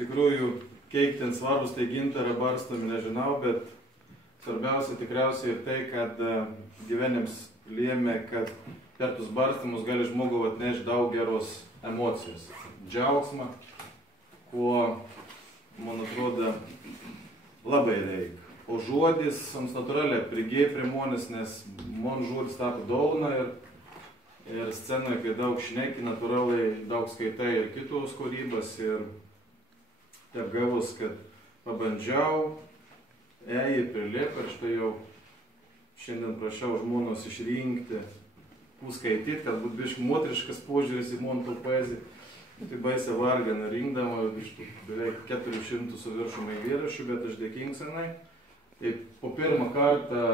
tikrųjų, kiek ten svarbus tai gintarą barstomi, nežinau, bet svarbiausia tikriausiai ir tai, kad gyvenims lėmė, kad per tus barstymus gali žmogų atnešti daug geros emocijos. Džiaugsmą, kuo, man atrodo, labai reikia. O žodis, mums natūraliai prigėjo prie monės, nes mon žodis tapo dauna ir scenoje, kai daug šneki, natūraliai daug skaitai ir kitos kūrybas ir taip gavus, kad pabandžiau, prilėpė ir štai jau šiandien prašiau žmonos išrinkti, skaityti, kad būtų biškai moteriškas požiūris į montų poeziją. Tai baisiai vargana rinkdama iš tų beveik 400 su viršum eilėraščių, bet aš dėkingas senai. Tai po pirmą kartą,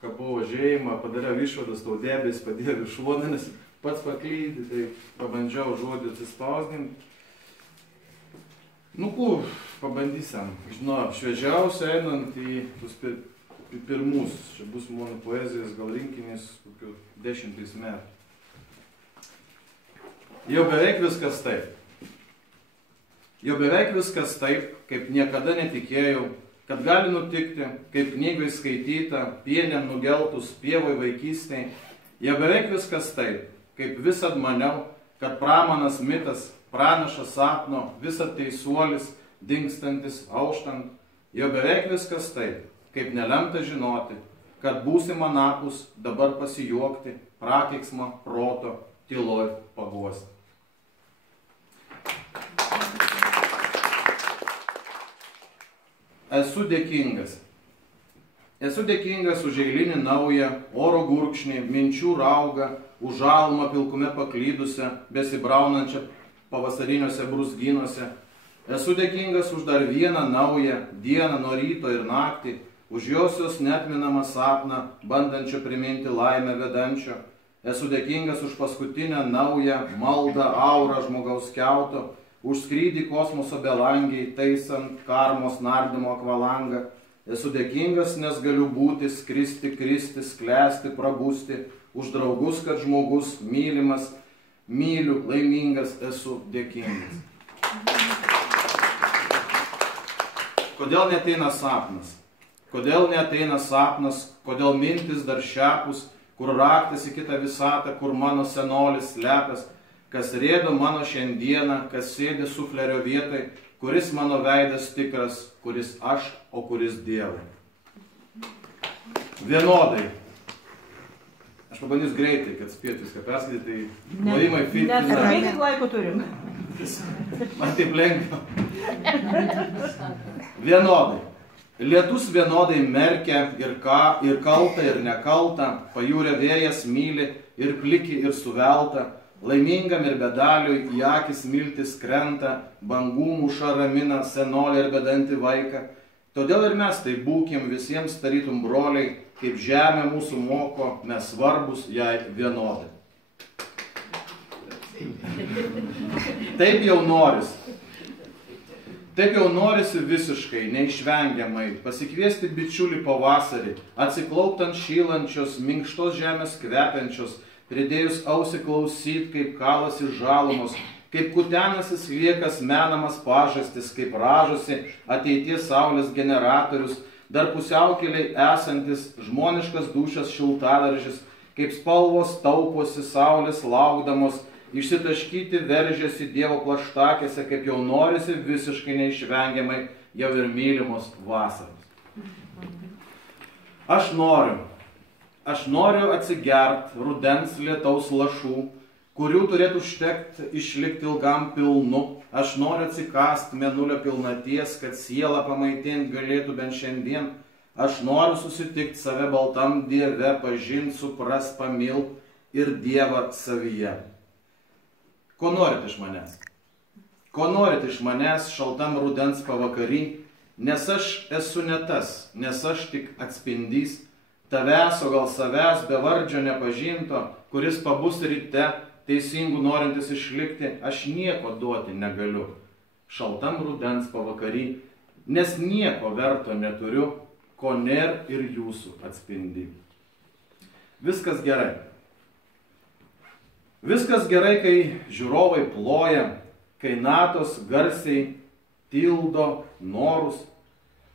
kai buvo žėjimą, padariau išvadas, tau debės padėjau iš šoninės, pats paklydį, tai pabandžiau žodį atsispausdinti. Nu, pabandysim. Žinau, šviežiausia einant į tuos pirmus. Čia bus mano poezijos gal rinkinys kokių 10 metų. Jau beveik viskas taip. Jau beveik viskas taip, kaip niekada netikėjau, kad gali nutikti, kaip knygai skaityta, pienėm nugeltus pievoj vaikystėj. Jau beveik viskas taip, kaip visad maniau, kad pramanas mitas, pranašas sapno, visad teisuolis, dingstantis, auštant. Jau beveik viskas taip, kaip nelemta žinoti, kad būsim anapus dabar pasijuokti, prakeiksmą proto tyloj paguosti. Esu dėkingas. Esu dėkingas už eilinį naują, oro gurkšnį, minčių raugą, už žalumą pilkume paklydusią, besibraunančią pavasariniuose brūzgynuose. Esu dėkingas už dar vieną naują dieną nuo ryto ir naktį, už josios neatminamą sapną, bandančio priminti laimę vedančio. Esu dėkingas už paskutinę naują maldą aurą žmogaus kiauto, už skrydį kosmoso belangiai, taisant karmos nardymo akvalangą. Esu dėkingas, nes galiu būti, skristi, kristi, sklęsti, prabusti, už draugus, kad žmogus mylimas, myliu, laimingas, esu dėkingas. Kodėl neateina sapnas? Kodėl neateina sapnas, kodėl mintis dar šiapus, kur raktas į kitą visatą, kur mano senolis slepias, kas rėdo mano šiandieną, kas sėdi suflerio vietoj, kuris mano veidas tikras, kuris aš, o kuris Dievai. Vienodai. Aš pabandysiu greitai, kad spėtų viską perskaityti, tai plojimai fitina. Kiek laiko turim? Man taip lengva. Vienodai. Lietus vienodai merkia ir kalta, ir nekalta, pajūrio vėjas myli, ir pliki, ir suvelta. Laimingam ir bedaliui į akis miltis krenta, bangų mūša ramina senolį ir bedantį vaiką. Todėl ir mes tai būkim visiems tarytum broliai, kaip žemė mūsų moko, mes svarbus jai vienodai. Taip jau noris. Taip jau norisi visiškai, neišvengiamai, pasikviesti bičiulį pavasarį, atsiklaupt ant šylančios, minkštos žemės kvepiančios, pridėjus ausį klausyt, kaip kalasi žalumos, kaip kutenasis liekas menamas pažastis, kaip ražosi ateities saulės generatorius, dar pusiaukeliai esantis žmoniškas dušas šiltadaržis, kaip spalvos tauposi saulės laukdamos, išsitaškyti veržiasi Dievo plaštakėse, kaip jau norisi visiškai neišvengiamai jau ir mylimos vasaros. Aš noriu atsigert rudens lietaus lašų, kurių turėtų užtekti išlikti ilgam pilnu. Aš noriu atsikast mėnulio pilnaties, kad sielą pamaitint galėtų bent šiandien. Aš noriu susitikti save baltam Dieve, pažint, suprast, pamilt ir Dievą savyje. Ko norit iš manęs? Ko norit iš manęs šaltam rudens pavakary? Nes aš esu ne tas, nes aš tik atspindys tavęs, o gal savęs bevardžio nepažinto, kuris pabus ryte, teisingų norintis išlikti, aš nieko duoti negaliu. Šaltam rudens pavakary, nes nieko verto neturiu, ko nėr ir jūsų atspindi. Viskas gerai. Viskas gerai, kai žiūrovai ploja, kai natos garsiai tildo norus.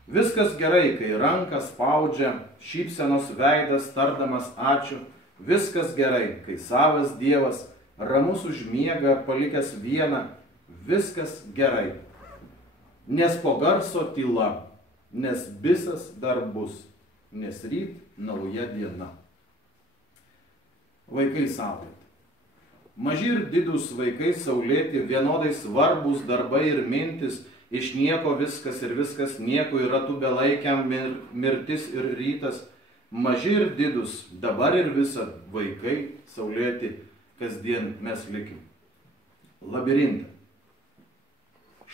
Viskas gerai, kai ranką spaudžia, šypsenos veidas tardamas ačiū. Viskas gerai, kai savas Dievas, ramus užmiega, palikęs vieną. Viskas gerai. Nes po garso tyla, nes visas dar bus, nes ryt nauja diena. Vaikai saulėti. Maži ir didūs vaikai saulėti, vienodai svarbus darbai ir mintis, iš nieko viskas ir viskas nieko yra tu belaikiam mirtis ir rytas. Maži ir didūs, dabar ir visad vaikai saulėti, kasdien mes likim. Labirintą.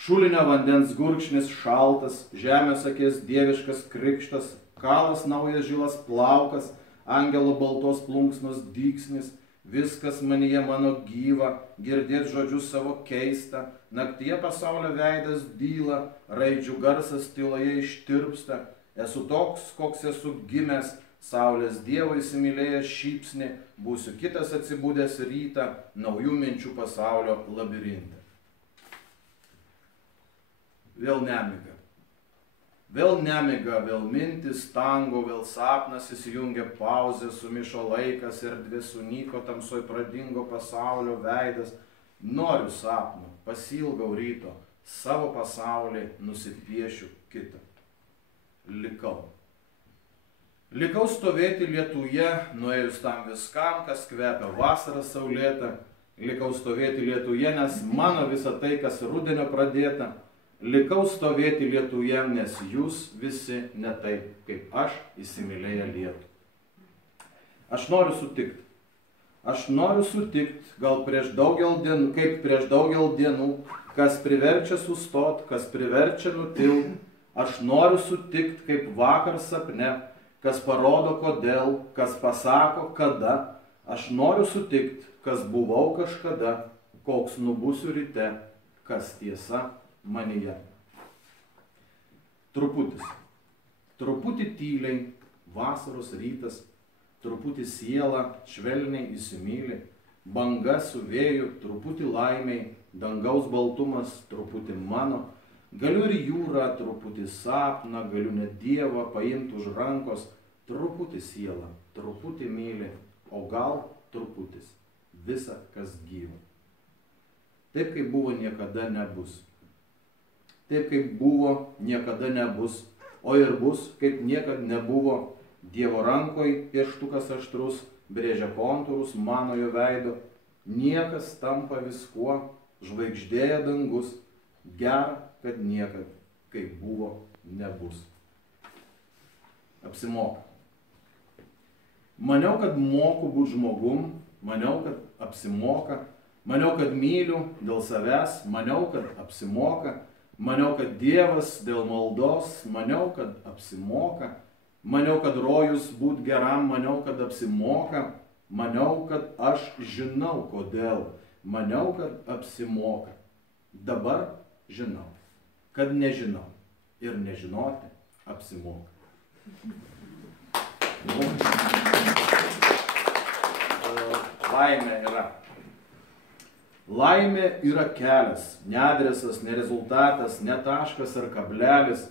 Šulinio vandens gurkšnis šaltas, žemės akės dieviškas krikštas, kalas naujas žilas plaukas, angelo baltos plunksnos dygsnis, viskas manyje mano gyva, girdėt žodžius savo keista, naktyje pasaulio veidas dyla, raidžių garsas tyloje ištirpsta, esu toks, koks esu gimęs, saulės Dievo įsimylėjęs šypsnį, būsiu kitas atsibūdęs rytą, naujų minčių pasaulio labirinte. Vėl nemiga. Vėl nemiga, vėl mintis tango, vėl sapnas įsijungia pauzė, sumišo laikas, erdvė sunyko, tamsoj pradingo pasaulio veidas. Noriu sapno, pasilgau ryto, savo pasaulį nusipiešiu kitą. Likau. Likau stovėti lietuje, nuėjus tam viskam, kas kvepia vasarą saulėtą. Likau stovėti lietuje, nes mano visa tai, kas rudenio pradėta. Likau stovėti lietuje, nes jūs visi ne taip, kaip aš įsimylėję lietų. Aš noriu sutikti. Aš noriu sutikti, gal prieš daugel dienų, kaip prieš daugel dienų, kas priverčia sustot, kas priverčia nutilt. Aš noriu sutikti, kaip vakar sapne, kas parodo kodėl, kas pasako kada. Aš noriu sutikti, kas buvau kažkada, koks nubusiu ryte, kas tiesa manyje. Truputis. Truputį tyliai, vasaros rytas, truputį siela švelniai įsimyli, banga su vėju, truputį laimiai, dangaus baltumas, truputį mano, galiu ir jūrą, truputį sapną, galiu net Dievą paimti už rankos, truputį siela, truputį myli, o gal truputis, visa kas gyva. Taip kaip buvo niekada nebus. Taip kaip buvo niekada nebus, o ir bus kaip niekad nebuvo. Dievo rankoj pieštukas aštrus, brėžia kontūrus manojo veido. Niekas tampa viskuo, žvaigždėja dangus, gera, kad niekad kaip buvo nebus. Apsimoka. Maniau, kad moku būti žmogum, maniau, kad apsimoka, maniau, kad myliu dėl savęs, maniau, kad apsimoka. Maniau, kad Dievas dėl maldos, maniau, kad apsimoka, maniau, kad rojus būt geram, maniau, kad apsimoka, maniau, kad aš žinau kodėl, maniau, kad apsimoka. Dabar žinau, kad nežinau ir nežinoti apsimoka. Laimė yra. Laimė yra kelias, ne adresas, ne rezultatas, ne taškas ar kablelis.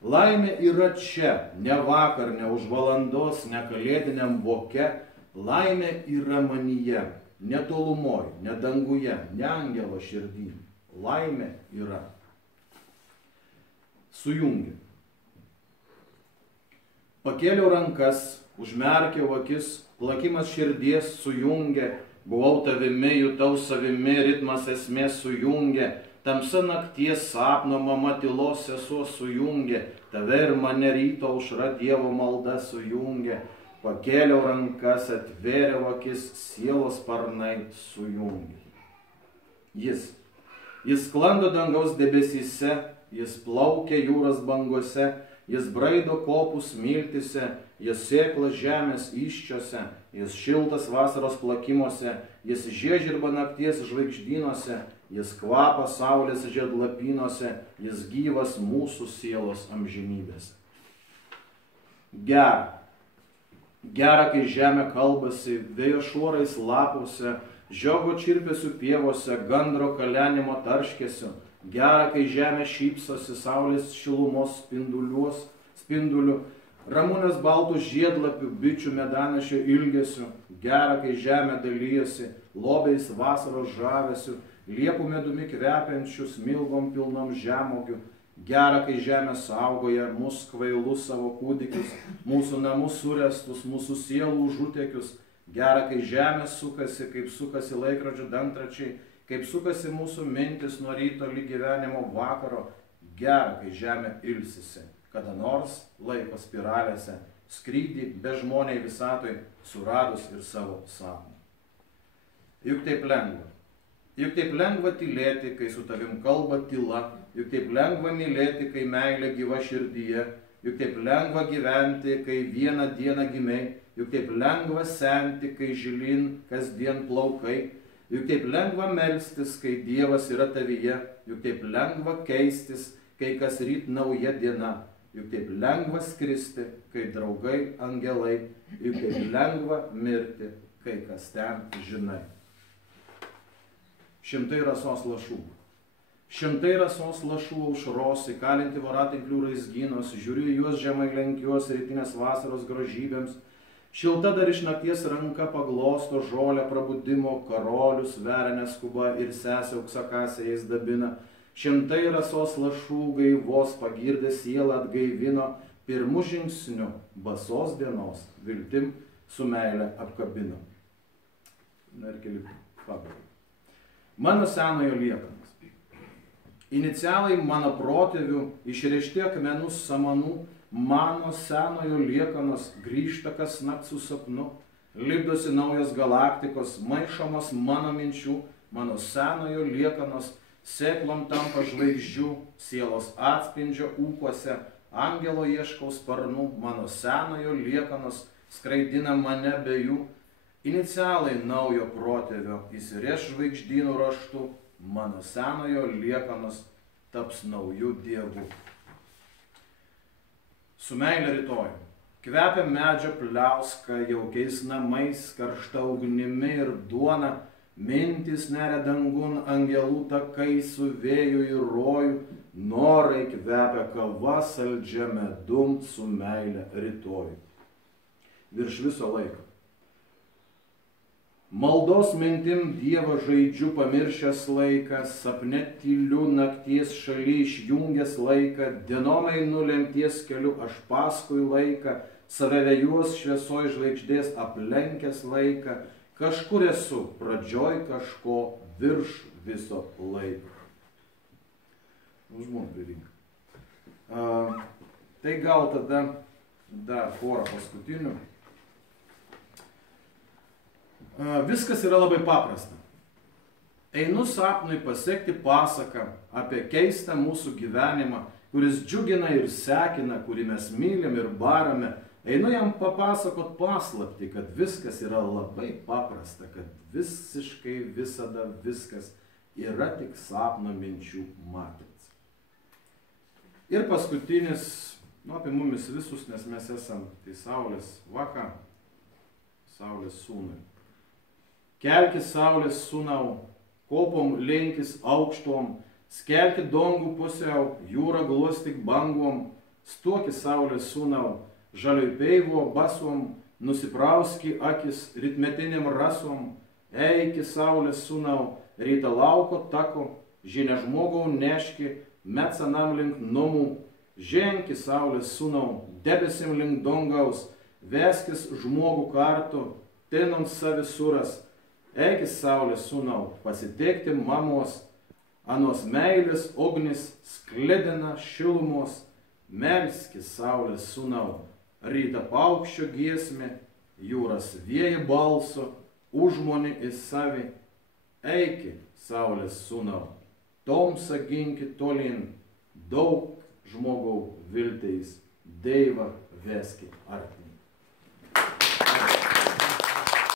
Laimė yra čia, ne vakar, ne už valandos, ne kalėdiniam voke. Laimė yra manyje, ne tolumoj, ne danguje, ne angelo širdį. Laimė yra. Sujungi. Pakėliau rankas, užmerkiau akis, plakimas širdies sujungė. Buvau tavimi, jutau savimi, ritmas esmės sujungė, tamsa nakties sapno mama tylos sesuo sujungė, tave ir mane ryto aušra Dievo malda sujungė, pakėliau rankas, atvėriau akis, sielos sparnai sujungė. Jis sklando dangaus debesyse, jis plaukia jūros bangose, jis braido kopų smiltise, jis sėklas žemės iščiose, jis šiltas vasaros plakimuose, jis žiežirba nakties žvaigždynuose, jis kvapą saulės žiedlapinuose, jis gyvas mūsų sielos amžinybėse. Gera. Gera, kai žemė kalbasi, vėjo šuorais lapuose, žiogo čirpesių pievose, gandro kalenimo tarškėsiu, Gera, kai žemė šypsosi saulės šilumos spinduliu, ramunės baltų žiedlapių, bičių medanešio ilgesiu. Gera, kai žemė dalyjasi lobiais vasaros žavesiu, liepų medumi kvepiančių, smilgom pilnom žemogių. Gera, kai žemė saugoja mus kvailus savo kūdikius, mūsų namus surestus, mūsų sielų užutekius. Gera, kai žemė sukasi, kaip sukasi laikrodžių dantračiai, kaip sukasi mūsų mintis nuo ryto lyg gyvenimo vakaro. Gera, kai žemė ilsisi, kada nors laiko spiralėse, skrydį bežmoniai visatoj, suradus ir savo sapną. Juk taip lengva. Juk taip lengva tylėti, kai su tavim kalba tyla. Juk taip lengva mylėti, kai meilė gyva širdyje. Juk taip lengva gyventi, kai vieną dieną gimei. Juk taip lengva senti, kai žilin kasdien plaukai. Juk taip lengva melstis, kai Dievas yra tavyje. Juk taip lengva keistis, kai kas ryt nauja diena. Juk taip lengva skristi, kai draugai angelai. Juk taip lengva mirti, kai kas ten žinai. Šimtai rasos lašų. Šimtai rasos lašų aušros, įkalinti voratinklių raizgynos, žiūriu juos žemai lenkiuos rytinės vasaros grožybėms. Šilta dar iš nakties ranka paglosto žolę prabudimo, karolius veria neskuba ir sesė auksakasė jais dabina. Šimtai rasos lašų gaivos pagirdė sielą atgaivino, pirmų žingsnių basos dienos viltim su meile apkabino. Na ir keli pabaigai. Mano senojo liekanas. Inicialai mano protėvių, išrėžti akmenų samanų, mano senojo liekanos grįžta kasnakt su sapnu, lipdosi naujos galaktikos, maišomos mano minčių, mano senojo liekanos, sėklom tampa žvaigždžių, sielos atspindžio ūkuose, angelo ieškau sparnų, mano senojo liekanos skraidina mane be jų. Inicialai naujo protėvio įsirėš žvaigždynų raštu, mano senojo liekanos taps naujų dievų. Su meile rytoj. Kvepia medžio pliauska, jaukiais namais, karšta ugnimi ir duona, mintys neria dangun, angelų takai su vėju ir roju, norai kvepia kava saldžia medum su meile rytoj. Virš viso laiko. Maldos mintim Dievą žaidžiu pamiršęs laiką, sapne tyliu nakties šaly išjungęs laiką, dienom einu lemties keliu, aš paskui laiką, save vejuos šviesoj žvaigždės aplenkęs laiką, kažkur esu, pradžioj kažko, virš viso laiko. Žmon prirink. Tai gal tada dar porą paskutinių. Viskas yra labai paprasta. Einu sapnui pasekti pasaką apie keistą mūsų gyvenimą, kuris džiugina ir sekina, kurį mes mylim ir barame. Einu jam papasakot paslaptį, kad viskas yra labai paprasta, kad visiškai visada viskas yra tik sapno minčių matymas. Ir paskutinis, apie mumis visus, nes mes esam tai Saulės vaka, Saulės sūnui. Kelkis saulės sūnau, kopom lenkis aukštom, skelki dongų pusiau, jūrą gluostik bangom, stuokis saulės sūnau, žalioj peivo basom, nusiprauski akis rytmetiniam rasom, eiki saulės sūnau, ryta lauko tako, žinia žmogau neški, metsanam link namų, ženki saulės sūnau, debesim link dongaus, veskis žmogų kartu, tenant savisuras. Eikis saulės sūnau, pasitekti mamos, anos meilės ugnis skledina šilumos, melskis saulės sūnau, ryta paukščio giesmė, jūras vėja balso, užmoni į savi, eiki saulės sūnau, tomsa ginki tolin, daug žmogau vilteis, Deivą veski artin.